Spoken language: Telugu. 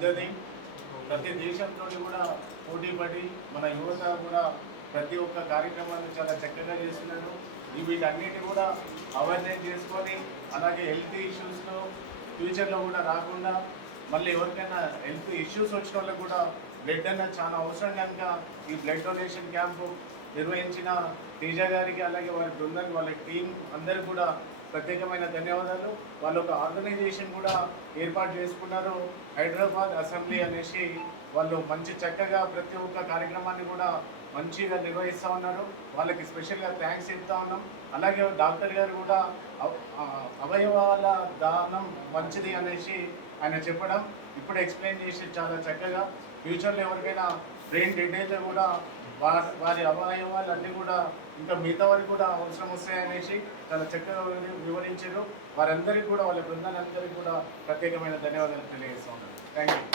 పెద్దది. ప్రతి దేశంతో కూడా పోటీ పడి మన యువత కూడా ప్రతి ఒక్క కార్యక్రమాన్ని చాలా చక్కగా చేస్తున్నారు. వీటన్నిటి కూడా అవేర్నెస్ చేసుకొని అలాగే హెల్త్ ఇష్యూస్లో ఫ్యూచర్లో కూడా రాకుండా మళ్ళీ ఎవరికైనా హెల్త్ ఇష్యూస్ వచ్చిన వాళ్ళకి కూడా బ్లడ్ అనేది చాలా అవసరం కనుక ఈ బ్లడ్ డొనేషన్ క్యాంపు నిర్వహించిన తేజ గారికి అలాగే వారి బృందానికి వాళ్ళ టీం అందరికీ కూడా ప్రత్యేకమైన ధన్యవాదాలు. వాళ్ళు ఒక ఆర్గనైజేషన్ కూడా ఏర్పాటు చేసుకున్నారు, హైదరాబాద్ అసెంబ్లీ అనేసి. వాళ్ళు మంచి చక్కగా ప్రతి ఒక్క కార్యక్రమాన్ని కూడా మంచిగా నిర్వహిస్తూ ఉన్నారు. వాళ్ళకి స్పెషల్గా థ్యాంక్స్ చెప్తా ఉన్నాం. అలాగే డాక్టర్ గారు కూడా అవయవాల దానం మంచిది అనేసి ఆయన చెప్పడం ఇప్పుడు ఎక్స్ప్లెయిన్ చేసి చాలా చక్కగా ఫ్యూచర్లో ఎవరికైనా బ్రెయిన్ డెడ్ అయితే కూడా వారి అవయవాలు అన్నీ కూడా ఇంకా మిగతా వారికి కూడా అవసరం వస్తాయనేసి చాలా చక్కగా వివరించారు. వారందరికీ కూడా వాళ్ళ బృందాలందరికీ కూడా ప్రత్యేకమైన ధన్యవాదాలు తెలియజేస్తూ ఉన్నారు. Thank you.